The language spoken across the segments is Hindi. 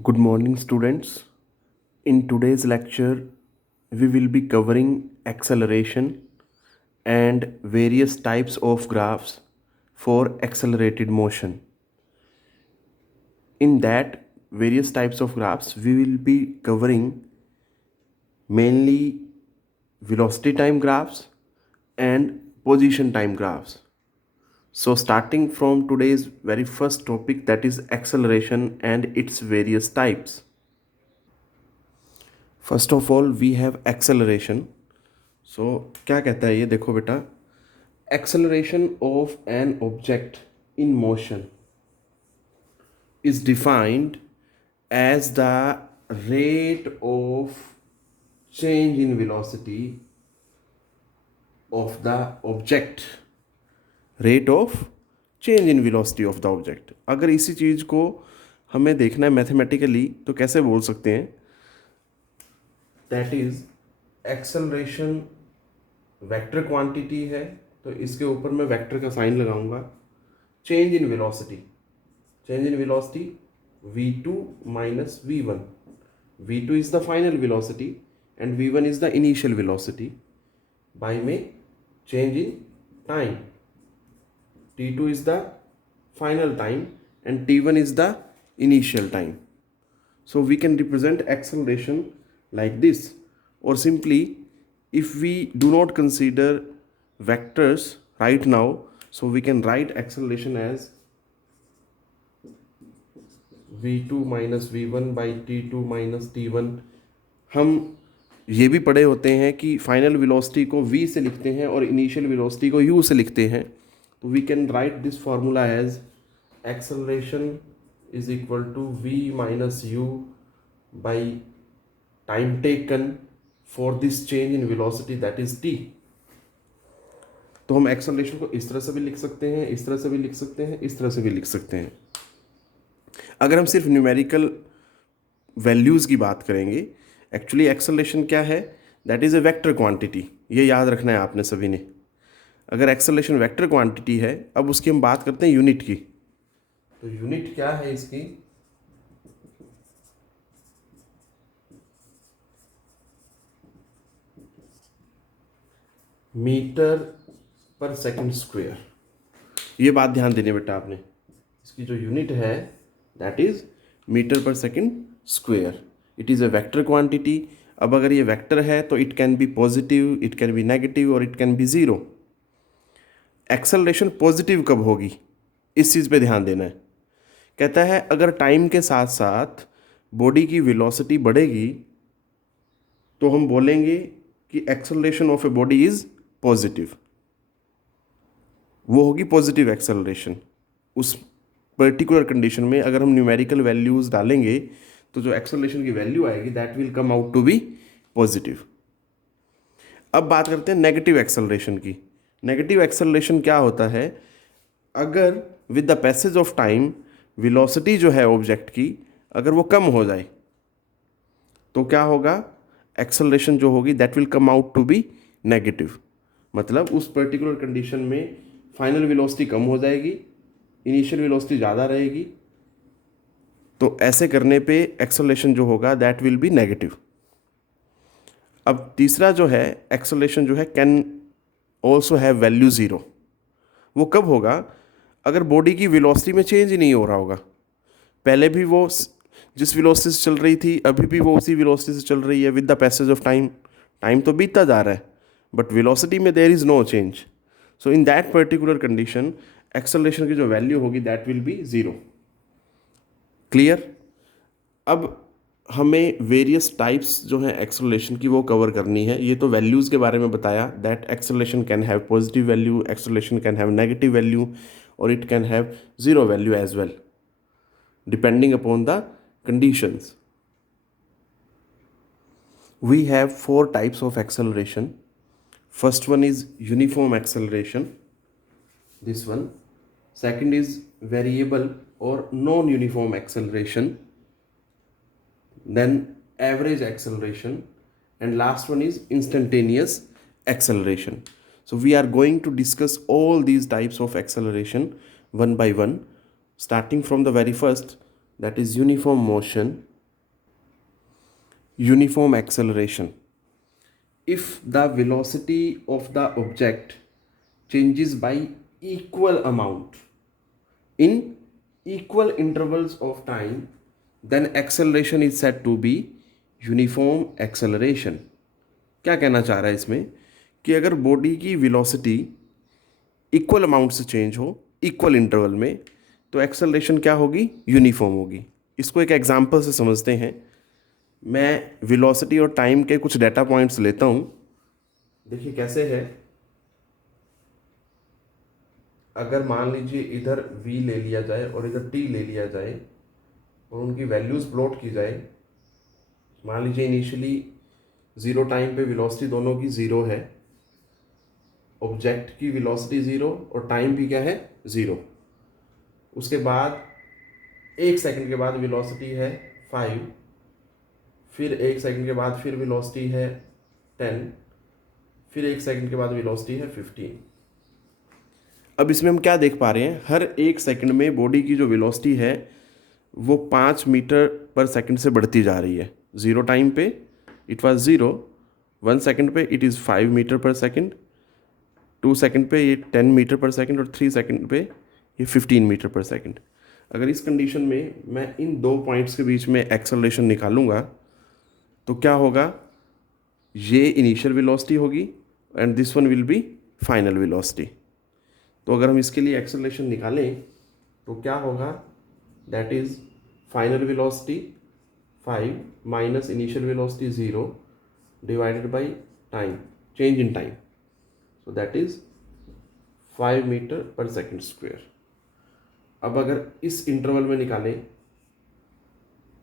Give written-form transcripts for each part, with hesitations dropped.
Good morning, students. In today's lecture, we will be covering acceleration and various types of graphs for accelerated motion. In that, various types of graphs, we will be covering mainly velocity time graphs and position time graphs. So, starting from today's very first topic, that is acceleration and its various types. First of all we have acceleration. So क्या कहता है ये, देखो बेटा, acceleration of an object in motion is defined as the rate of change in velocity of the object. Rate of change in velocity of the object. अगर इसी चीज़ को हमें देखना है मैथमेटिकली तो कैसे बोल सकते हैं, that is acceleration vector quantity है तो इसके ऊपर मैं वेक्टर का साइन लगाऊंगा. Change in velocity, change in velocity v2 minus v1. v2 is the final velocity and v1 is the initial velocity by में change in time. t2 is the final time and t1 is the initial time. So we can represent acceleration like this, or simply if we do not consider vectors right now, so we can write acceleration as v2 minus v1 by t2 minus t1. हम ये भी पढ़े होते हैं कि फाइनल वेलोसिटी को v से लिखते हैं और इनिशियल वेलोसिटी को u से लिखते हैं. तो we can write this formula as acceleration is equal to v minus u by time taken for this change in velocity that is t. तो हम एक्सेलरेशन को इस तरह से भी लिख सकते हैं, इस तरह से भी लिख सकते हैं, इस तरह से भी लिख सकते हैं. अगर हम सिर्फ न्यूमेरिकल वैल्यूज़ की बात करेंगे, एक्चुअली एक्सेलरेशन क्या है, that is a vector quantity. ये याद रखना है आपने सभी ने. अगर एक्सेलरेशन वेक्टर क्वांटिटी है, अब उसकी हम बात करते हैं यूनिट की. तो यूनिट क्या है इसकी, मीटर पर सेकंड स्क्वायर. ये बात ध्यान देने बेटा आपने, इसकी जो यूनिट है that is metre per second square. It is a vector quantity. अब अगर ये वेक्टर है तो it can be positive, it can be negative और it can be zero. Acceleration positive कब होगी, इस चीज़ पे ध्यान देना है. कहता है अगर टाइम के साथ साथ बॉडी की वेलोसिटी बढ़ेगी तो हम बोलेंगे कि acceleration of a body is positive. वो होगी पॉजिटिव एक्सेलरेशन. उस पर्टिकुलर कंडीशन में अगर हम न्यूमेरिकल वैल्यूज़ डालेंगे तो जो एक्सेलरेशन की वैल्यू आएगी that will come out to be positive. अब बात करते हैं नेगेटिव एक्सेलरेशन की. नेगेटिव एक्सेलरेशन क्या होता है, अगर with the passage of time velocity जो है ऑब्जेक्ट की अगर वो कम हो जाए तो क्या होगा, एक्सेलरेशन जो होगी that will come out to be negative. मतलब उस पर्टिकुलर कंडीशन में फाइनल वेलोसिटी कम हो जाएगी, इनिशियल वेलोसिटी ज़्यादा रहेगी. तो ऐसे करने पे एक्सेलरेशन जो होगा दैट विल बी नेगेटिव. अब तीसरा जो है एक्सेलरेशन जो है can also have value zero. वो कब होगा, अगर बॉडी की वेलोसिटी में चेंज ही नहीं हो रहा होगा. पहले भी वो जिस वेलोसिटी से चल रही थी अभी भी वो उसी वेलोसिटी से चल रही है with the passage of time. Time तो बीतता जा रहा है बट वेलोसिटी में there is no change. So in that particular condition acceleration की जो वैल्यू होगी that will be zero. Clear. अब हमें वेरियस टाइप्स जो हैं एक्सेलरेशन की वो कवर करनी है. ये तो वैल्यूज़ के बारे में बताया that acceleration can have positive value, acceleration can have negative value और it can have zero value as well depending upon the conditions. We have four types of acceleration. First one is uniform acceleration, this one. Second is variable or non-uniform acceleration. Then average acceleration. And last one is instantaneous acceleration. So we are going to discuss all these types of acceleration one by one, starting from the very first, that is uniform motion, uniform acceleration. If the velocity of the object changes by equal amount in equal intervals of time, then acceleration is said to be uniform acceleration. क्या कहना चाह रहा है इसमें कि अगर बॉडी की वेलोसिटी इक्वल अमाउंट से चेंज हो इक्वल इंटरवल में, तो एक्सेलरेशन क्या होगी? यूनिफॉर्म होगी. इसको एक एग्जांपल से समझते हैं. मैं वेलोसिटी और टाइम के कुछ डाटा पॉइंट्स लेता हूँ. देखिए कैसे है. अगर मान लीजिए इधर v ले लिया जाए और इधर t ले लिया जाए और उनकी वैल्यूज़ प्लॉट की जाए. मान लीजिए इनिशियली ज़ीरो टाइम पे वेलोसिटी दोनों की ज़ीरो है, ऑब्जेक्ट की वेलोसिटी ज़ीरो और टाइम भी क्या है? ज़ीरो. उसके बाद 1 सेकंड के बाद वेलोसिटी है 5, फिर 1 सेकंड के बाद फिर वेलोसिटी है 10, फिर 1 सेकंड के बाद वेलोसिटी है 15. अब इसमें हम क्या देख पा रहे हैं? हर 1 सेकंड में बॉडी की जो वेलोसिटी है वो 5 मीटर पर सेकंड से बढ़ती जा रही है. ज़ीरो टाइम पे इट वाज ज़ीरो, 1 सेकंड पे it is 5 metre per second, 2 second पे ये 10 मीटर पर सेकंड और 3 सेकंड पे ये 15 मीटर पर सेकंड. अगर इस कंडीशन में मैं इन दो पॉइंट्स के बीच में एक्सेलरेशन निकालूंगा तो क्या होगा? ये इनिशियल वेलोसिटी होगी and this one will be final velocity. तो अगर हम इसके लिए एक्सेलरेशन निकालें तो क्या होगा? That is final velocity 5 minus initial velocity 0 divided by time, change in time. So that is 5 metre per second square. अब अगर इस इंटरवल में निकालें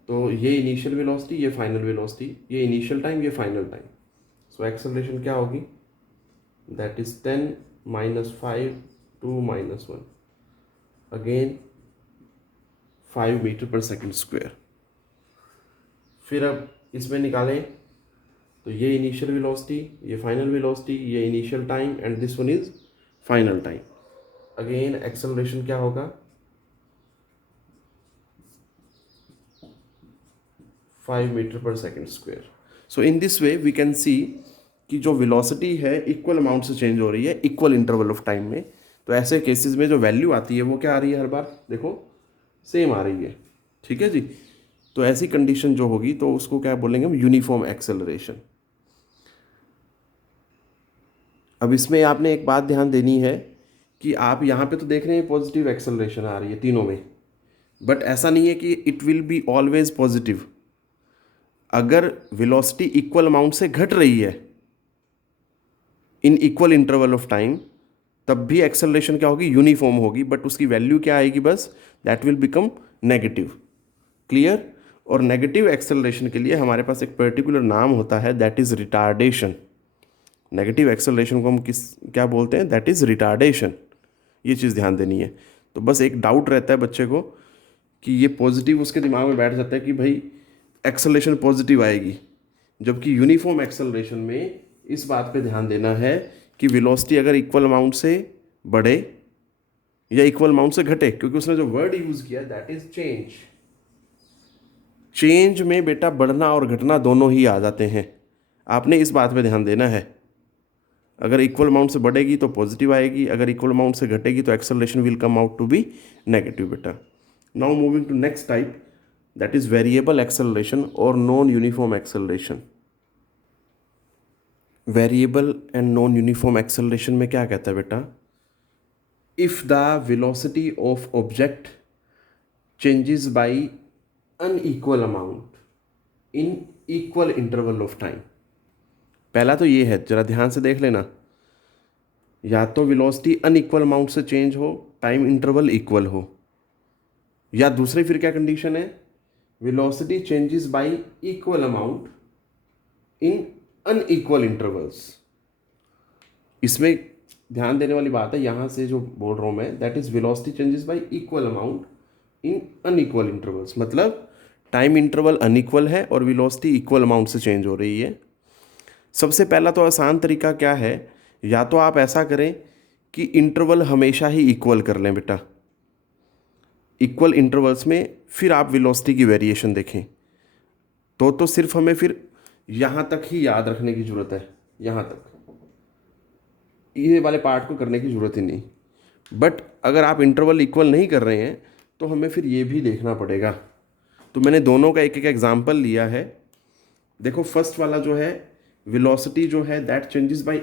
तो ये इनिशियल वेलोसिटी, ये फाइनल वेलोसिटी, ये इनिशियल टाइम, ये फाइनल टाइम. सो एक्सेलरेशन क्या होगी? That is 10 minus 5 2 minus 1 again 5 metre per second square. फिर अब इसमें निकालें तो ये इनिशियल वेलोसिटी, ये फाइनल वेलोसिटी, ये initial time and this one is final time. Again acceleration क्या होगा? 5 metre per second square. So in this way we can see कि जो वेलोसिटी है इक्वल अमाउंट से चेंज हो रही है इक्वल इंटरवल ऑफ टाइम में. तो ऐसे केसेस में जो वैल्यू आती है वो क्या आ रही है? हर बार देखो सेम आ रही है. ठीक है जी. तो ऐसी कंडीशन जो होगी तो उसको क्या बोलेंगे हम? Uniform acceleration. अब इसमें आपने एक बात ध्यान देनी है कि आप यहाँ पे तो देख रहे हैं पॉजिटिव एक्सेलरेशन आ रही है तीनों में, बट ऐसा नहीं है कि it will be always positive. अगर वेलोसिटी इक्वल अमाउंट से घट रही है इन इक्वल इंटरवल ऑफ टाइम, तब भी एक्सेलरेशन क्या होगी? यूनिफॉर्म होगी, बट उसकी वैल्यू क्या आएगी? बस that will become negative. Clear? और नेगेटिव एक्सेलरेशन के लिए हमारे पास एक पर्टिकुलर नाम होता है, that is retardation. Negative acceleration को हम क्या बोलते हैं? That is retardation. ये चीज़ ध्यान देनी है. तो बस एक डाउट रहता है बच्चे को कि ये पॉजिटिव उसके दिमाग में बैठ जाता है कि भाई एक्सेलरेशन पॉजिटिव आएगी, जबकि यूनिफॉर्म एक्सेलरेशन में इस बात पे ध्यान देना है कि वेलोसिटी अगर इक्वल अमाउंट से बढ़े या इक्वल अमाउंट से घटे, क्योंकि उसने जो वर्ड यूज़ किया दैट इज़ चेंज. चेंज में बेटा बढ़ना और घटना दोनों ही आ जाते हैं. आपने इस बात पे ध्यान देना है. अगर इक्वल अमाउंट से बढ़ेगी तो पॉजिटिव आएगी, अगर इक्वल अमाउंट से घटेगी तो acceleration will come out to be negative बेटा. Now moving to next type, that is variable acceleration और non uniform acceleration. Variable and non uniform acceleration में क्या कहता है बेटा? If the velocity of object changes by unequal amount in equal interval of time. पहला तो ये है, जरा ध्यान से देख लेना. या तो वेलोसिटी अनइक्वल अमाउंट से चेंज हो, टाइम इंटरवल इक्वल हो, या दूसरी फिर क्या कंडीशन है? Velocity changes y equal amount in unequal intervals. इसमें ध्यान देने वाली बात है, यहाँ से जो बोल रहा हूँ मैं, that is velocity changes y equal amount in unequal intervals. मतलब टाइम इंटरवल अनइक्वल है और वेलोसिटी इक्वल अमाउंट से चेंज हो रही है. सबसे पहला तो आसान तरीका क्या है? या तो आप ऐसा करें कि इंटरवल हमेशा ही इक्वल कर लें बेटा. इक्वल इंटरवल्स में फिर आप वेलोसिटी की वेरिएशन देखें तो सिर्फ हमें फिर यहाँ तक ही याद रखने की ज़रूरत है, यहाँ तक, ये वाले पार्ट को करने की ज़रूरत ही नहीं। बट अगर आप इंटरवल इक्वल नहीं कर रहे हैं तो हमें फिर ये भी देखना पड़ेगा। तो मैंने दोनों का एक एक एग्जांपल लिया है। देखो फर्स्ट वाला जो है वेलोसिटी जो है दैट चेंजेस बाय,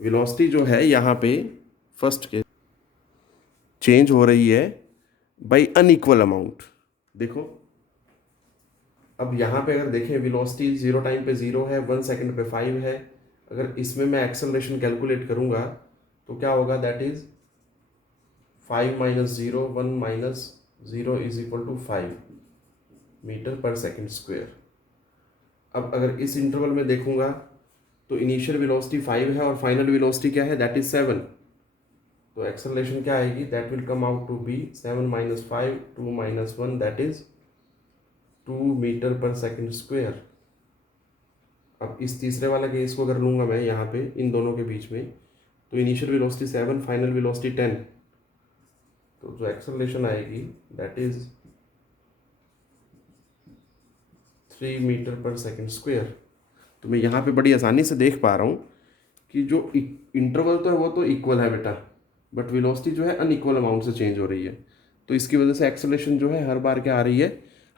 वेलोसिटी जो है यहाँ पे फर्स्ट के चेंज हो रही है बाय अनइक्वल अमाउंट। देखो अब यहाँ पे अगर देखें वेलोसिटी 0 टाइम पे 0 है, 1 सेकंड पे 5 है। अगर इसमें मैं एक्सेलरेशन कैलकुलेट करूँगा तो क्या होगा, that is 5 minus 0, 1 minus 0 is equal to 5 metre per second square. अब अगर इस इंटरवल में देखूंगा तो इनिशियल वेलोसिटी 5 है और फाइनल वेलोसिटी क्या है, दैट इज 7। तो एक्सेलरेशन क्या आएगी, that will come out to be 7 minus 5, 2 minus 1, that is 2 metre per second square. अब इस तीसरे वाला केस को अगर लूँगा मैं यहाँ पे इन दोनों के बीच में, तो इनिशियल वेलोसिटी 7, फाइनल वेलोसिटी 10, तो जो एक्सेलरेशन आएगी that is 3 metre per second square. तो मैं यहाँ पे बड़ी आसानी से देख पा रहा हूँ कि जो इंटरवल तो है वो तो इक्वल है बेटा, बट वेलोसिटी जो है अनइक्वल अमाउंट से चेंज हो रही है। तो इसकी वजह से एक्सेलरेशन जो है हर बार क्या आ रही है,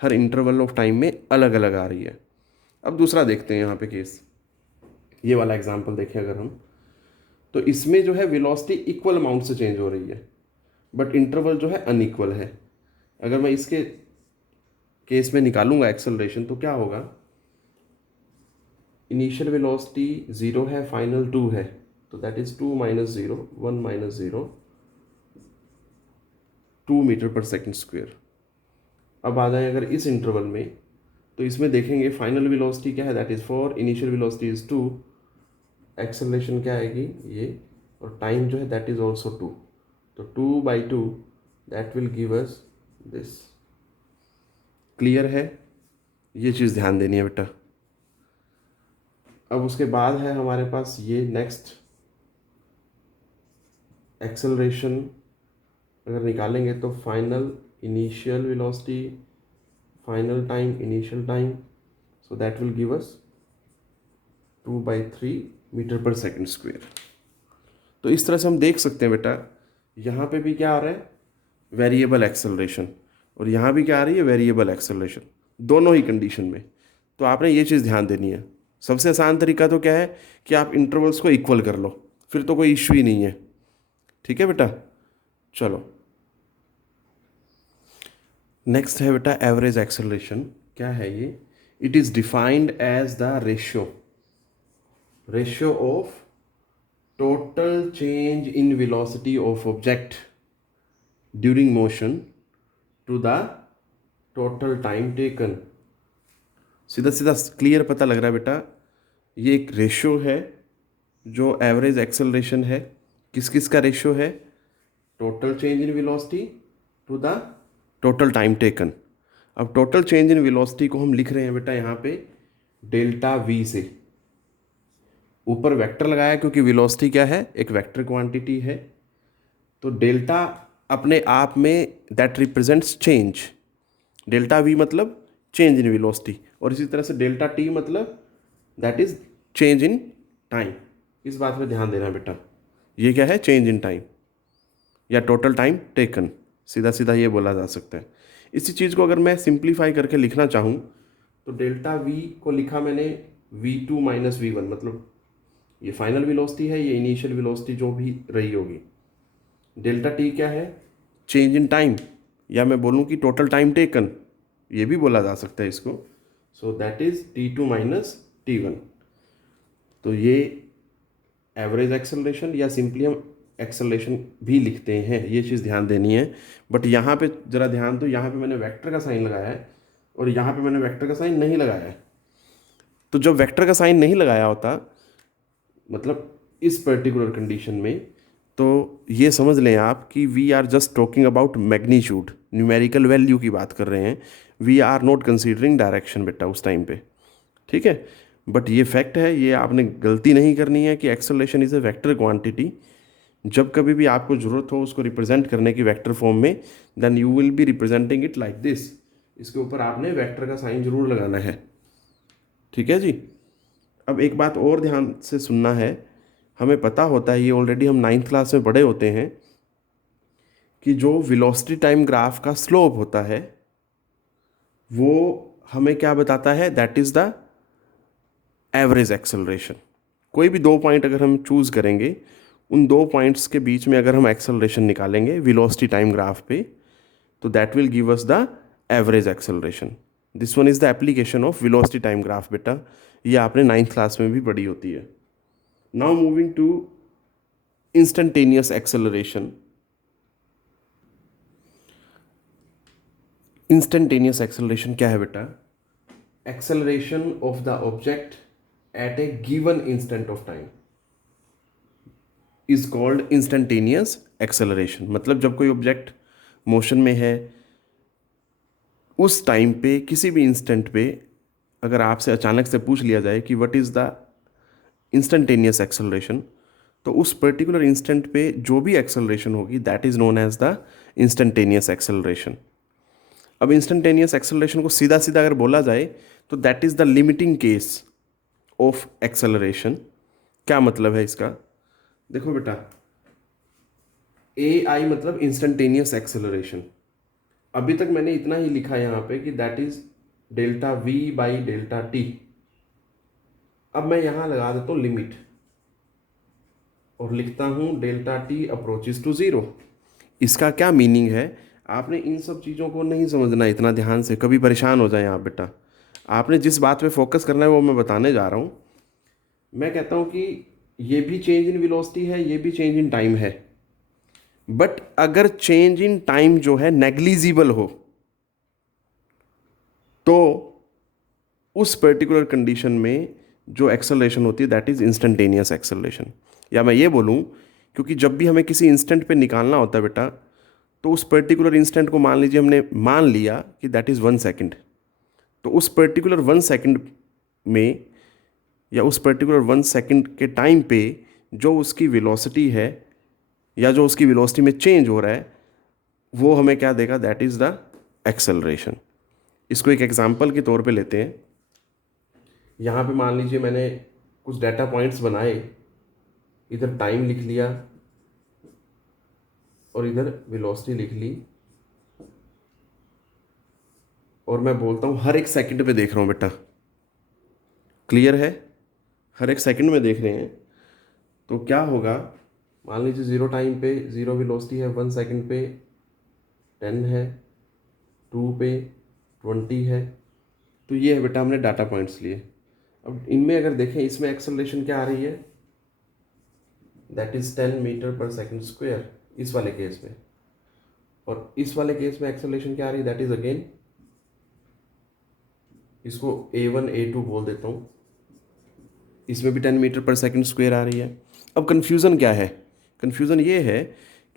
हर इंटरवल ऑफ टाइम में अलग अलग आ रही है। अब दूसरा देखते हैं यहाँ पे केस, ये वाला एग्जांपल देखें अगर हम, तो इसमें जो है वेलोसिटी इक्वल अमाउंट से चेंज हो रही है बट इंटरवल जो है अनइक्वल है। अगर मैं इसके केस में निकालूंगा एक्सेलरेशन तो क्या होगा, इनिशियल वेलोसिटी 0 है, फाइनल 2 है, तो that is 2 minus 0, 1 minus 0, 2 metre per second square. अब आ जाए अगर इस इंटरवल में, तो इसमें देखेंगे फाइनल वेलोसिटी क्या है, that is 4, initial velocity is 2, acceleration क्या आएगी ये, और टाइम जो है दैट इज ऑल्सो 2, तो 2/2 that will give us this. Clear है, ये चीज़ ध्यान देनी है बेटा। अब उसके बाद है हमारे पास ये नेक्स्ट एक्सेलरेशन अगर निकालेंगे तो final initial velocity, final time, initial time, so that will give us 2/3 metre per second square. तो इस तरह से हम देख सकते हैं बेटा, यहाँ पे भी क्या आ रहा है, वेरिएबल एक्सेलरेशन, और यहाँ भी क्या आ रही है, वेरिएबल एक्सेलरेशन, दोनों ही कंडीशन में। तो आपने ये चीज़ ध्यान देनी है। सबसे आसान तरीका तो क्या है कि आप इंटरवल्स को इक्वल कर लो, फिर तो कोई इश्यू ही नहीं है। ठीक है बेटा, चलो नेक्स्ट है बेटा एवरेज एक्सेलरेशन। क्या है ये, it is defined as the ratio of total change in velocity of object during motion to the total time taken. सीधा सीधा क्लियर पता लग रहा है बेटा, ये एक रेशियो है जो एवरेज एक्सेलरेशन है। किस किस का रेशियो है, total change in velocity to the total time taken. अब टोटल चेंज इन वेलोसिटी को हम लिख रहे हैं बेटा यहाँ पे डेल्टा वी से, ऊपर वेक्टर लगाया क्योंकि वेलोसिटी क्या है, एक वेक्टर क्वांटिटी है। तो डेल्टा अपने आप में that represents change, delta we मतलब चेंज इन वेलोसिटी, और इसी तरह से डेल्टा टी मतलब that is change in time. इस बात पे ध्यान देना बेटा, ये क्या है, चेंज इन टाइम या टोटल टाइम टेकन, सीधा सीधा ये बोला जा सकता है। इसी चीज़ को अगर मैं सिंप्लीफाई करके लिखना चाहूँ तो डेल्टा वी को लिखा मैंने v2 माइनस v1, मतलब ये फाइनल वेलोसिटी है, ये इनिशियल वेलोसिटी जो भी रही होगी। डेल्टा टी क्या है, चेंज इन टाइम, या मैं बोलूँ कि टोटल टाइम टेकन, ये भी बोला जा सकता है इसको। So that is t2 minus t1। तो ये एवरेज एक्सेलरेशन या सिंपली हम एक्सेलरेशन भी लिखते हैं, ये चीज़ ध्यान देनी है। बट यहाँ पे ज़रा ध्यान दो, यहाँ पे मैंने वेक्टर का साइन लगाया है और यहाँ पे मैंने वेक्टर का साइन नहीं लगाया है। तो जब वेक्टर का साइन नहीं लगाया होता, मतलब इस पर्टिकुलर कंडीशन में, तो ये समझ लें आप कि we are just talking about magnitude, numerical value की बात कर रहे हैं। We are not considering direction बेटा उस टाइम पे, ठीक है। बट ये फैक्ट है, ये आपने गलती नहीं करनी है कि acceleration is a vector quantity जब कभी भी आपको ज़रूरत हो उसको रिप्रेजेंट करने की वेक्टर फॉर्म में, then you will be representing it like this. इसके ऊपर आपने वेक्टर का साइन जरूर लगाना है। ठीक है जी। अब एक बात और ध्यान से सुनना है, हमें पता होता है, ये ऑलरेडी हम 9th क्लास में पढ़े होते हैं, कि जो वेलोसिटी टाइम ग्राफ का स्लोप होता है वो हमें क्या बताता है, that is the average acceleration. कोई भी दो पॉइंट अगर हम चूज़ करेंगे, उन दो पॉइंट्स के बीच में अगर हम एक्सेलरेशन निकालेंगे वेलोसिटी टाइम ग्राफ पे, तो that will give us the average acceleration. This one is the application of velocity time graph बेटा, ये आपने 9th क्लास में भी पढ़ी होती है। Now moving to instantaneous acceleration. Instantaneous acceleration क्या है बेटा? Acceleration of the object at a given instant of time is called instantaneous acceleration. मतलब जब कोई ऑब्जेक्ट मोशन में है, उस टाइम पे किसी भी इंस्टेंट पे अगर आपसे अचानक से पूछ लिया जाए कि what is the instantaneous acceleration, तो उस पर्टिकुलर इंस्टेंट पे जो भी एक्सेलरेशन होगी that is known as the instantaneous acceleration. अब इंस्टेंटेनियस एक्सेलरेशन को सीधा सीधा अगर बोला जाए तो that is the limiting case of acceleration. क्या मतलब है इसका? देखो बेटा, ए आई मतलब इंस्टेंटेनियस एक्सेलरेशन। अभी तक मैंने इतना ही लिखा यहाँ पे कि that is delta we by delta T. अब मैं यहाँ लगा देता हूँ लिमिट और लिखता हूँ delta T approaches to zero. इसका क्या मीनिंग है? आपने इन सब चीज़ों को नहीं समझना इतना ध्यान से, कभी परेशान हो जाए आप बेटा। आपने जिस बात पे फोकस करना है वो मैं बताने जा रहा हूँ। मैं कहता हूँ कि ये भी चेंज इन वेलोसिटी है, ये भी चेंज इन टाइम है, बट अगर चेंज इन टाइम जो है नेग्लिजिबल हो तो उस पर्टिकुलर कंडीशन में जो एक्सेलरेशन होती है दैट इज़ इंस्टेंटेनियस एक्सेलरेशन। या मैं ये बोलूँ, क्योंकि जब भी हमें किसी इंस्टेंट पे निकालना होता है बेटा, तो उस पर्टिकुलर इंस्टेंट को मान लीजिए हमने मान लिया कि दैट इज़ 1 सेकेंड, तो उस पर्टिकुलर 1 सेकेंड में या उस पर्टिकुलर 1 सेकेंड के टाइम पे जो उसकी वेलोसिटी है या जो उसकी वेलोसिटी में चेंज हो रहा है वो हमें क्या देगा, दैट इज़ द एक्सेलरेशन। इसको एक एग्जांपल के तौर पे लेते हैं। यहाँ पे मान लीजिए मैंने कुछ डाटा पॉइंट्स बनाए, इधर टाइम लिख लिया और इधर वेलोसिटी लिख ली, और मैं बोलता हूँ हर एक सेकंड पे देख रहा हूँ बेटा। क्लियर है? हर एक सेकंड में देख रहे हैं तो क्या होगा, मान लीजिए 0 टाइम पे 0 वेलोसिटी है, 1 सेकंड पे 10 है, 2 पे 20 है। तो ये है बेटा, हमने डाटा पॉइंट्स लिए। अब इनमें अगर देखें, इसमें एक्सेलरेशन क्या आ रही है, that is 10 metre per second square इस वाले केस में, और इस वाले केस में एक्सेलरेशन क्या आ रही है, दैट इज अगेन, इसको A1 A2 बोल देता हूँ, इसमें भी 10 मीटर पर सेकंड स्क्वायर आ रही है। अब कन्फ्यूज़न क्या है? कन्फ्यूज़न ये है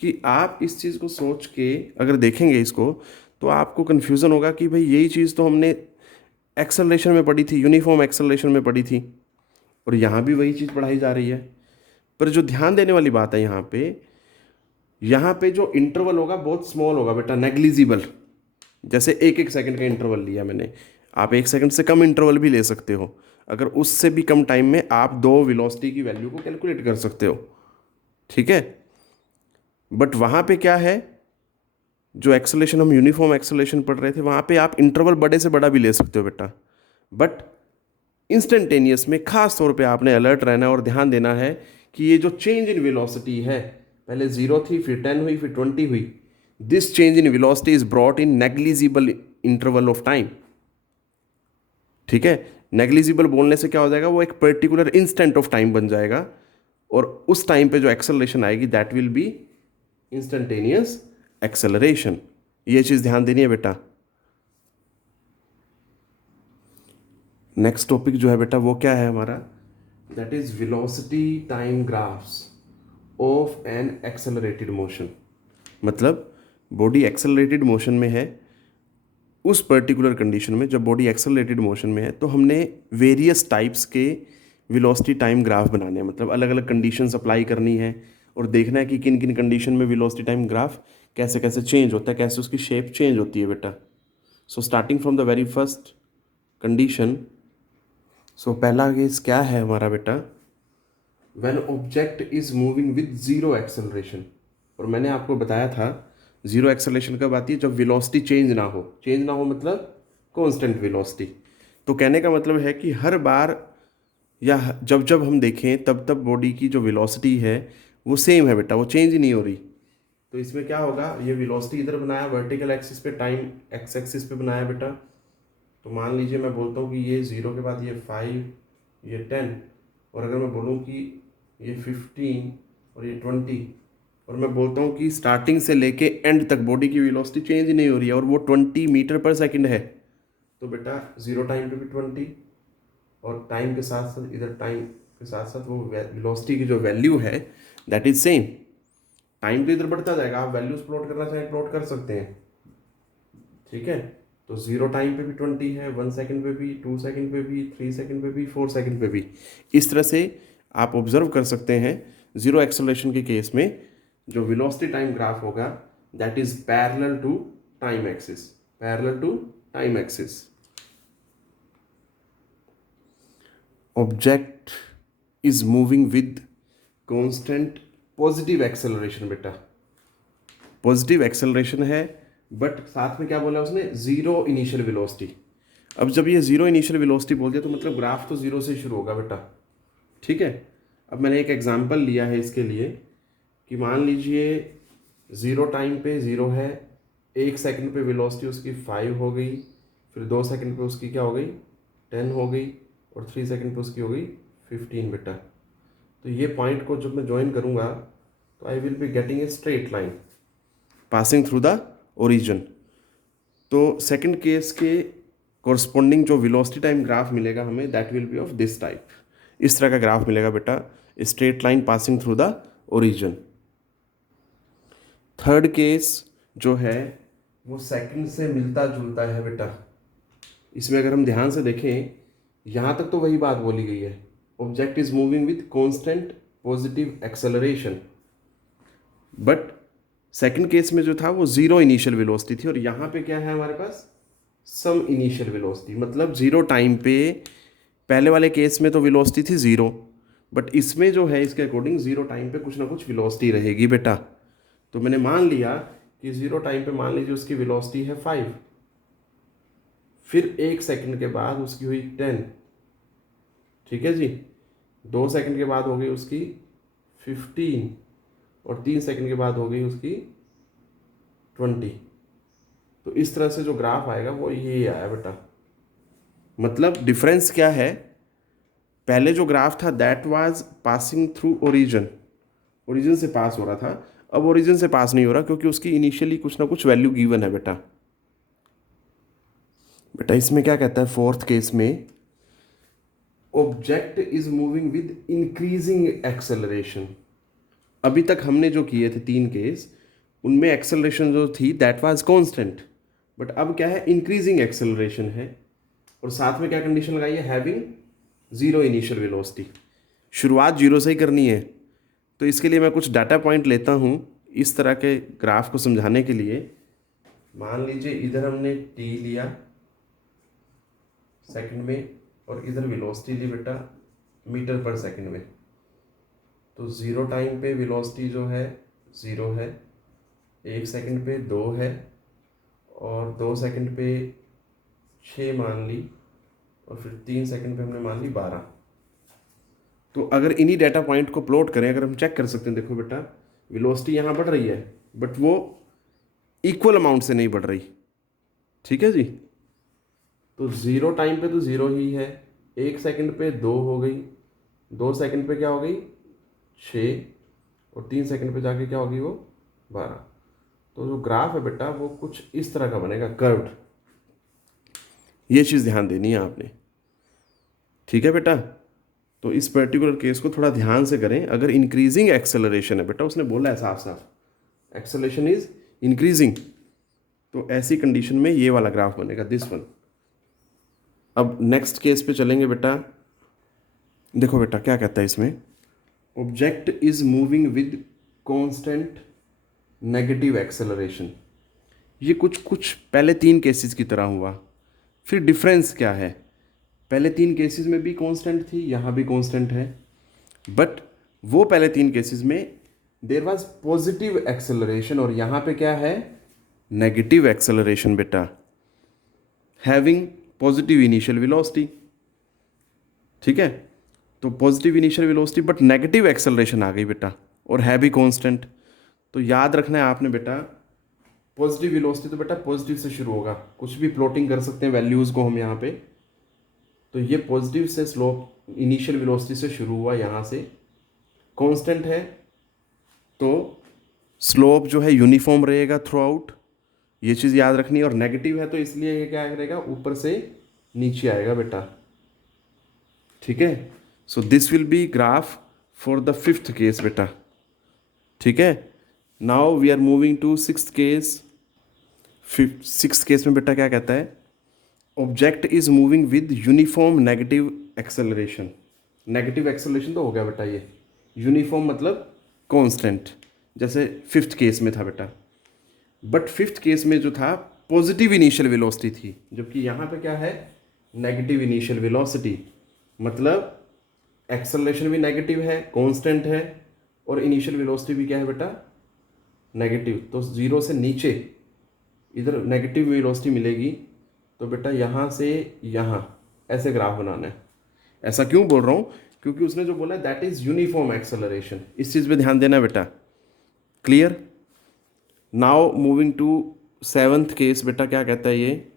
कि आप इस चीज़ को सोच के अगर देखेंगे इसको, तो आपको कन्फ्यूज़न होगा कि भाई यही चीज़ तो हमने एक्सेलरेशन में पढ़ी थी, यूनिफॉर्म एक्सेलरेशन में पढ़ी थी, और यहाँ भी वही चीज़ पढ़ाई जा रही है। पर जो ध्यान देने वाली बात है यहाँ पे जो इंटरवल होगा बहुत स्मॉल होगा बेटा, नेग्लिजिबल। जैसे 1-1 सेकंड का इंटरवल लिया मैंने, आप 1 सेकंड से कम इंटरवल भी ले सकते हो। अगर उससे भी कम टाइम में आप दो वेलोसिटी की वैल्यू को कैलकुलेट कर सकते हो, ठीक है। बट वहाँ पे क्या है, जो एक्सेलरेशन हम यूनिफॉर्म एक्सेलरेशन पढ़ रहे थे, वहाँ पे आप इंटरवल बड़े से बड़ा भी ले सकते हो बेटा। बट इंस्टेंटेनियस में खास तौर पे आपने अलर्ट रहना है और ध्यान देना है कि ये जो चेंज इन वेलोसिटी है, पहले 0 थी, फिर 10 हुई, फिर 20 हुई, this change in velocity is brought in negligible interval of time. ठीक है, नेग्लिजिबल बोलने से क्या हो जाएगा, वो एक पर्टिकुलर इंस्टेंट ऑफ टाइम बन जाएगा, और उस टाइम पे जो एक्सेलरेशन आएगी that will B instantaneous acceleration. ये चीज़ ध्यान देनी है बेटा। नेक्स्ट टॉपिक जो है बेटा वो क्या है हमारा, that is velocity time graphs of N accelerated motion. मतलब बॉडी एक्सेलरेटेड मोशन में है, उस पर्टिकुलर कंडीशन में जब बॉडी एक्सेलरेटेड मोशन में है तो हमने वेरियस टाइप्स के वेलोसिटी टाइम ग्राफ बनाने हैं। मतलब अलग अलग कंडीशंस अप्लाई करनी है और देखना है कि किन किन कंडीशन में वेलोसिटी टाइम ग्राफ कैसे कैसे चेंज होता है, कैसे उसकी शेप चेंज होती है बेटा। So starting from the very first condition, so पहला केस क्या है हमारा बेटा, when object is moving with zero acceleration. और मैंने आपको बताया था जीरो एक्सेलरेशन कब आती है, जब वेलोसिटी चेंज ना हो। चेंज ना हो मतलब कांस्टेंट वेलोसिटी। तो कहने का मतलब है कि हर बार या जब जब हम देखें तब तब बॉडी की जो वेलोसिटी है वो सेम है बेटा, वो चेंज ही नहीं हो रही। तो इसमें क्या होगा, ये वेलोसिटी इधर बनाया वर्टिकल एक्सिस पे, टाइम एक्स एक्सिस पे बनाया बेटा। तो मान लीजिए मैं बोलता हूँ कि ये 0 के बाद ये 5, ये 10, और अगर मैं बोलूँ कि ये 15 और ये 20, और मैं बोलता हूँ कि स्टार्टिंग से लेके एंड तक बॉडी की वेलोसिटी चेंज नहीं हो रही है और वो 20 मीटर पर सेकंड है, तो बेटा जीरो टाइम पे भी 20, और टाइम के साथ साथ इधर टाइम के साथ साथ वो वेलोसिटी की जो वैल्यू है दैट इज सेम। टाइम तो इधर बढ़ता जाएगा, आप वैल्यूज प्लॉट करना चाहें प्लॉट कर सकते हैं, ठीक है। तो जीरो टाइम पे भी 20 है, 1 सेकंड पे भी, 2 सेकंड पे भी, 3 सेकंड पे भी, 4 सेकंड पे भी। इस तरह से आप ऑब्जर्व कर सकते हैं जीरो एक्सेलरेशन के केस में जो वेलोसिटी टाइम ग्राफ होगा that is parallel to time axis, parallel to time axis. Object is moving with constant positive acceleration बेटा, पॉजिटिव एक्सेलरेशन है, बट साथ में क्या बोला उसने, जीरो इनिशियल वेलोसिटी। अब जब ये जीरो इनिशियल वेलोसिटी बोल दिया तो मतलब ग्राफ तो जीरो से शुरू होगा बेटा, ठीक है। अब मैंने एक एग्जांपल लिया है इसके लिए कि मान लीजिए ज़ीरो टाइम पे ज़ीरो है, 1 सेकंड पे वेलोसिटी उसकी 5 हो गई, फिर 2 सेकंड पे उसकी क्या हो गई 10 हो गई, और 3 सेकंड पे उसकी हो गई 15 बेटा। तो ये पॉइंट को जब मैं ज्वाइन करूँगा तो I will be getting a straight line passing through the origin. तो सेकंड केस के कॉरस्पॉन्डिंग जो वेलोसिटी टाइम ग्राफ मिलेगा हमें that will B of this type, इस तरह का ग्राफ मिलेगा बेटा, straight line passing through the origin. Third case जो है वो सेकंड से मिलता जुलता है बेटा। इसमें अगर हम ध्यान से देखें यहाँ तक तो वही बात बोली गई है, object is moving with constant positive acceleration, but second case में जो था वो जीरो इनिशियल वेलोसिटी थी, और यहाँ पे क्या है हमारे पास सम इनिशियल वेलोसिटी, मतलब जीरो टाइम पे पहले वाले केस में तो वेलोसिटी थी जीरो, बट इसमें जो है इसके अकॉर्डिंग जीरो टाइम पे कुछ ना कुछ वेलोसिटी रहेगी बेटा। तो मैंने मान लिया कि जीरो टाइम पे मान लीजिए उसकी वेलोसिटी है 5, फिर 1 सेकंड के बाद उसकी हुई 10, ठीक है जी, 2 सेकंड के बाद हो गई उसकी 15, और 3 सेकंड के बाद हो गई उसकी 20। तो इस तरह से जो ग्राफ आएगा वो ये आया बेटा। मतलब डिफरेंस क्या है, पहले जो ग्राफ था that was passing through origin, origin से पास हो रहा था, अब ओरिजिन से पास नहीं हो रहा क्योंकि उसकी इनिशियली कुछ ना कुछ वैल्यू गिवन है बेटा। बेटा इसमें क्या कहता है फोर्थ केस में, object is moving with increasing acceleration. अभी तक हमने जो किए थे 3 केस उनमें एक्सेलरेशन जो थी दैट वाज कांस्टेंट, बट अब क्या है इंक्रीजिंग एक्सेलरेशन है, और साथ में क्या कंडीशन लगाई है, हैविंग जीरो इनिशियल वेलोसिटी। शुरुआत जीरो से ही करनी है, तो इसके लिए मैं कुछ डाटा पॉइंट लेता हूँ इस तरह के ग्राफ को समझाने के लिए। मान लीजिए इधर हमने टी लिया सेकंड में, और इधर वेलोसिटी ली बेटा मीटर पर सेकंड में। तो ज़ीरो टाइम पे वेलोसिटी जो है ज़ीरो है, 1 सेकंड पे 2 है, और 2 सेकंड पे 6 मान ली, और फिर 3 सेकंड पे हमने मान ली 12। तो अगर इन्हीं डाटा पॉइंट को प्लॉट करें, अगर हम चेक कर सकते हैं, देखो बेटा वेलोसिटी यहाँ बढ़ रही है बट वो इक्वल अमाउंट से नहीं बढ़ रही, ठीक है जी। तो ज़ीरो टाइम पे तो ज़ीरो ही है, 1 सेकंड पे 2 हो गई, 2 सेकंड पे क्या हो गई 6, और 3 सेकंड पे जाके क्या होगी वो 12। तो जो ग्राफ है बेटा वो कुछ इस तरह का बनेगा कर्व्ड, ये चीज़ ध्यान देनी है आपने, ठीक है बेटा। तो इस पर्टिकुलर केस को थोड़ा ध्यान से करें। अगर इंक्रीजिंग एक्सेलरेशन है बेटा, उसने बोला है साफ साफ एक्सेलरेशन इज इंक्रीजिंग, तो ऐसी कंडीशन में ये वाला ग्राफ बनेगा दिस वन। अब नेक्स्ट केस पे चलेंगे बेटा। देखो बेटा क्या कहता है इसमें, object is moving with constant negative acceleration. ये कुछ पहले 3 केसेस की तरह हुआ। फिर डिफरेंस क्या है, पहले 3 केसेस में भी कांस्टेंट थी, यहाँ भी कांस्टेंट है, बट वो पहले 3 केसेस में देयर वाज पॉजिटिव एक्सेलरेशन और यहाँ पे क्या है, नेगेटिव एक्सेलरेशन बेटा, हैविंग पॉजिटिव इनिशियल वेलोसिटी। ठीक है, तो positive initial velocity but negative acceleration आ गई बेटा, और है भी कांस्टेंट। तो याद रखना है आपने बेटा, पॉजिटिव वेलोसिटी तो बेटा पॉजिटिव से शुरू होगा, कुछ भी प्लॉटिंग कर सकते हैं वैल्यूज़ को हम यहाँ पे। तो ये पॉजिटिव से स्लोप इनिशियल वेलोसिटी से शुरू हुआ, यहाँ से कांस्टेंट है, तो स्लोप जो है यूनिफॉर्म रहेगा थ्रू आउट, ये चीज़ याद रखनी है। और नेगेटिव है तो इसलिए ये क्या करेगा, ऊपर से नीचे आएगा बेटा। ठीक है, so this will be graph for the 5th case बेटा। ठीक है, now we are moving to 6th case. 6th case में बेटा क्या कहता है, object is moving with uniform negative acceleration. Negative acceleration तो हो गया बेटा, ये यूनिफॉर्म मतलब कांस्टेंट, जैसे 5th केस में था बेटा। बट 5th केस में जो था पॉजिटिव इनिशियल वेलोसिटी थी, जबकि यहाँ पे क्या है, नेगेटिव इनिशियल वेलोसिटी, मतलब एक्सेलरेशन भी नेगेटिव है, कांस्टेंट है, और इनिशियल वेलोसिटी भी क्या है बेटा, नेगेटिव। तो 0 से नीचे इधर नेगेटिव वेलोसिटी मिलेगी, तो बेटा यहाँ से यहाँ ऐसे ग्राफ बनाना है। ऐसा क्यों बोल रहा हूँ, क्योंकि उसने जो बोला है दैट इज यूनिफॉर्म एक्सेलरेशन, इस चीज़ पे ध्यान देना बेटा। Clear, now moving to 7th case बेटा, क्या कहता है ये,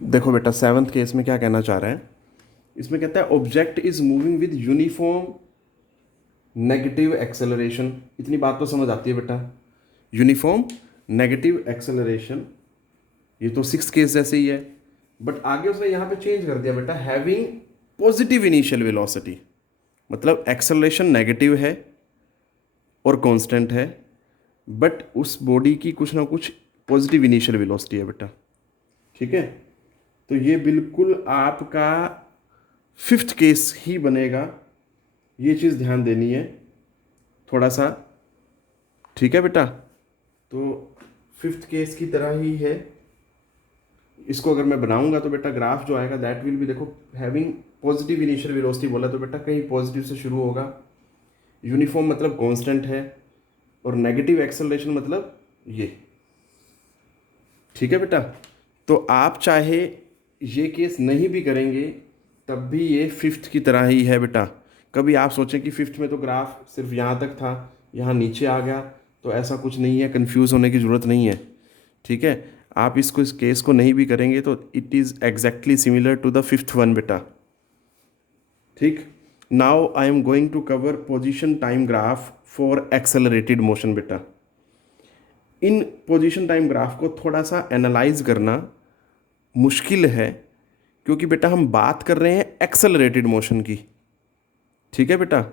देखो बेटा 7th केस में क्या कहना चाह रहा है, इसमें कहता है object is moving with uniform negative acceleration. इतनी बात तो समझ आती है बेटा, यूनिफॉर्म नेगेटिव एक्सेलरेशन, ये तो 6th केस जैसे ही है। बट आगे उसने यहाँ पे चेंज कर दिया बेटा, हैविंग पॉजिटिव इनिशियल वेलोसिटी, मतलब एक्सेलरेशन नेगेटिव है और कांस्टेंट है, बट उस बॉडी की कुछ ना कुछ पॉजिटिव इनिशियल वेलोसिटी है बेटा। ठीक है, तो ये बिल्कुल आपका 5th केस ही बनेगा, ये चीज़ ध्यान देनी है थोड़ा सा। ठीक है बेटा, तो 5th केस की तरह ही है। इसको अगर मैं बनाऊंगा तो बेटा ग्राफ जो आएगा दैट विल भी, देखो हैविंग पॉजिटिव इनिशियल वेलोसिटी बोला तो बेटा कहीं पॉजिटिव से शुरू होगा, यूनिफॉर्म मतलब कांस्टेंट है, और नेगेटिव एक्सेलरेशन मतलब ये। ठीक है बेटा, तो आप चाहे ये केस नहीं भी करेंगे तब भी ये 5th की तरह ही है बेटा। कभी आप सोचें कि 5th में तो ग्राफ सिर्फ यहाँ तक था, यहाँ नीचे आ गया, तो ऐसा कुछ नहीं है, कंफ्यूज होने की ज़रूरत नहीं है। ठीक है, आप इसको इस केस को नहीं भी करेंगे तो it is exactly similar to the 5th one बेटा। ठीक, now I am going to cover position time graph for accelerated motion बेटा। इन पोजीशन टाइम ग्राफ को थोड़ा सा एनालाइज करना मुश्किल है, क्योंकि बेटा हम बात कर रहे हैं एक्सेलरेटेड मोशन की। ठीक है बेटा,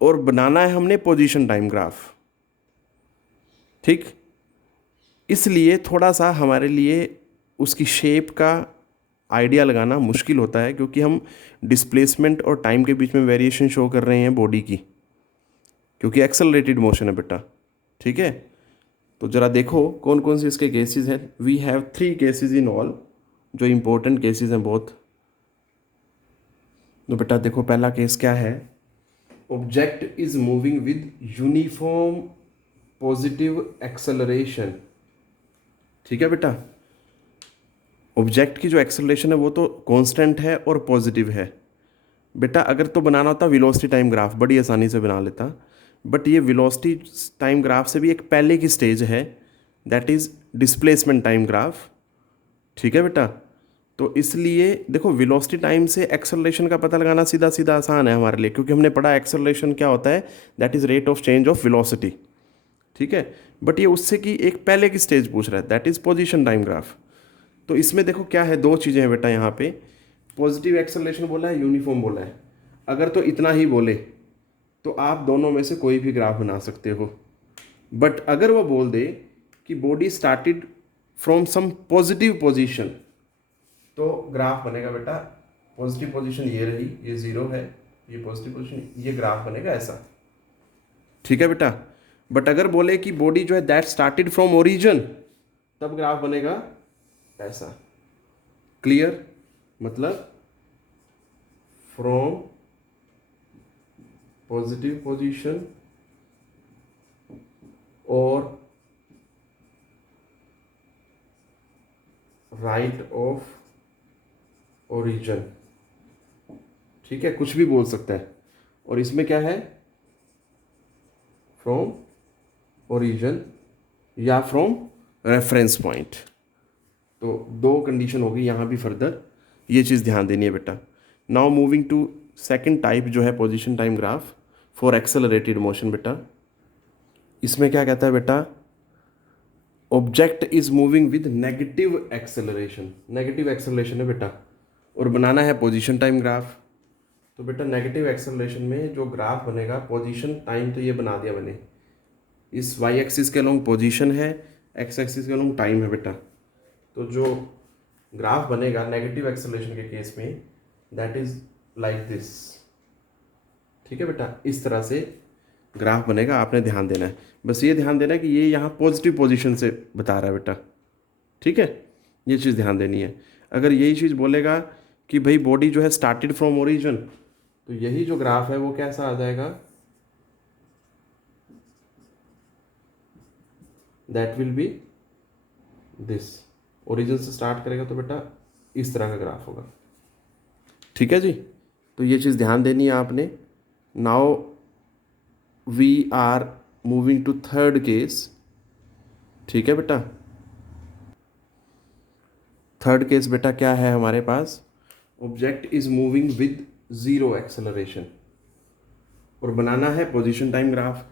और बनाना है हमने पोजीशन टाइम ग्राफ। ठीक, इसलिए थोड़ा सा हमारे लिए उसकी शेप का आइडिया लगाना मुश्किल होता है, क्योंकि हम डिस्प्लेसमेंट और टाइम के बीच में वेरिएशन शो कर रहे हैं बॉडी की, क्योंकि एक्सेलरेटेड मोशन है बेटा। ठीक है, तो ज़रा देखो कौन कौन से इसके केसेस हैं। We have 3 cases in all, जो इम्पोर्टेंट केसेस हैं बहुत। तो बेटा देखो पहला केस क्या है, object is moving with uniform positive acceleration. ठीक है बेटा, ऑब्जेक्ट की जो एक्सेलरेशन है वो तो कांस्टेंट है और पॉजिटिव है बेटा। अगर तो बनाना होता वेलोसिटी टाइम ग्राफ बड़ी आसानी से बना लेता, बट ये वेलोसिटी टाइम ग्राफ से भी एक पहले की स्टेज है, that is displacement time graph. ठीक है बेटा, तो इसलिए देखो वेलोसिटी टाइम से एक्सेलरेशन का पता लगाना सीधा सीधा आसान है हमारे लिए, क्योंकि हमने पढ़ा एक्सेलरेशन क्या होता है, that is rate of change of velocity. ठीक है, बट ये उससे की एक पहले की स्टेज पूछ रहा है, that is position time graph. तो इसमें देखो क्या है, 2 चीज़ें हैं बेटा यहाँ पे, पॉजिटिव एक्सेलरेशन बोला है, यूनिफॉर्म बोला है। अगर तो इतना ही बोले तो आप दोनों में से कोई भी ग्राफ बना सकते हो, बट अगर वो बोल दे कि body started from some positive position, तो ग्राफ बनेगा बेटा, पॉजिटिव पोजीशन ये रही, ये 0 है, ये पॉजिटिव पोजीशन, ये ग्राफ बनेगा ऐसा। ठीक है बेटा। बट अगर बोले कि बॉडी जो है दैट स्टार्टेड फ्रॉम ओरिजिन, तब ग्राफ बनेगा ऐसा। क्लियर? मतलब फ्रॉम पॉजिटिव पोजीशन और राइट ऑफ ओरिजिन। ठीक है, कुछ भी बोल सकता है। और इसमें क्या है, फ्रॉम ओरिजिन या फ्रॉम रेफरेंस पॉइंट। तो दो कंडीशन होगी यहाँ भी फर्दर, ये चीज़ ध्यान देनी है बेटा। Now moving to second type जो है position time graph for accelerated motion बेटा। इसमें क्या कहता है बेटा, object is moving with negative acceleration. Negative acceleration है बेटा, और बनाना है पोजीशन टाइम ग्राफ। तो बेटा नेगेटिव एक्सेलरेशन में जो ग्राफ बनेगा, पोजीशन टाइम तो ये बना दिया मैंने, इस वाई एक्सिस के अलोंग पोजीशन है, एक्स एक्सिस के अलोंग टाइम है बेटा। तो जो ग्राफ बनेगा नेगेटिव एक्सेलरेशन के केस में, दैट इज लाइक दिस। ठीक है बेटा, इस तरह से ग्राफ बनेगा, आपने ध्यान देना है। बस ये ध्यान देना है कि ये यहाँ पॉजिटिव पोजीशन से बता रहा है बेटा। ठीक है, ये चीज़ ध्यान देनी है। अगर यही चीज़ बोलेगा कि भाई बॉडी जो है स्टार्टेड फ्रॉम ओरिजिन, तो यही जो ग्राफ है वो कैसा आ जाएगा, that will B this. Origin से स्टार्ट करेगा तो बेटा इस तरह का ग्राफ होगा। ठीक है जी, तो ये चीज़ ध्यान देनी है आपने। Now we are moving to third case. ठीक है बेटा, थर्ड केस बेटा क्या है हमारे पास, object is moving with zero acceleration और बनाना है पोजीशन टाइम ग्राफ।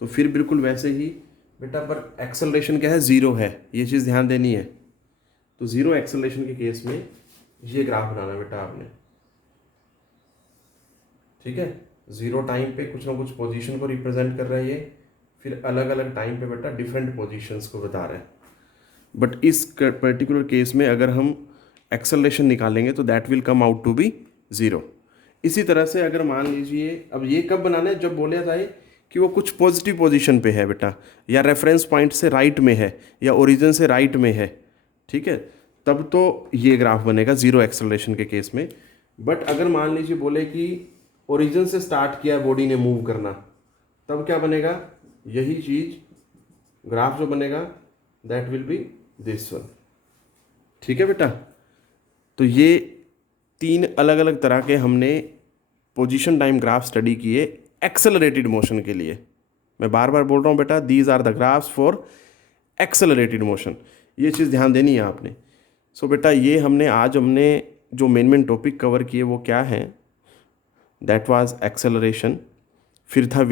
तो फिर बिल्कुल वैसे ही बेटा, पर एक्सेलरेशन क्या है, ज़ीरो है, ये चीज़ ध्यान देनी है। तो ज़ीरो एक्सेलरेशन के केस में ये ग्राफ बनाना है बेटा आपने। ठीक है, ज़ीरो टाइम पे कुछ ना कुछ पोजीशन को रिप्रेजेंट कर रहा है ये, फिर अलग अलग टाइम पे बेटा डिफरेंट पोजीशंस को बता रहा है। बट इस पर्टिकुलर केस में अगर हम एक्सेलरेशन निकालेंगे तो that will come out to be zero. इसी तरह से अगर मान लीजिए, अब ये कब बनाना है, जब बोला जाए कि वो कुछ पॉजिटिव पोजीशन पे है बेटा, या रेफरेंस पॉइंट से राइट में है, या ओरिजिन से राइट में है। ठीक है, तब तो ये ग्राफ बनेगा ज़ीरो एक्सेलरेशन के केस में। बट अगर मान लीजिए बोले कि ओरिजिन से स्टार्ट किया बॉडी ने मूव करना, तब क्या बनेगा, यही चीज़ ग्राफ जो बनेगा that will B this one. ठीक है बेटा, तो ये तीन अलग अलग तरह के हमने पोजीशन टाइम ग्राफ स्टडी किए एक्सेलरेटेड मोशन के लिए। मैं बार बार बोल रहा हूँ बेटा, these are the graphs for accelerated motion. ये चीज़ ध्यान देनी है आपने। सो बेटा ये हमने जो मेन टॉपिक कवर किए वो क्या हैं, दैट वाज एक्सेलरेशन, फिर था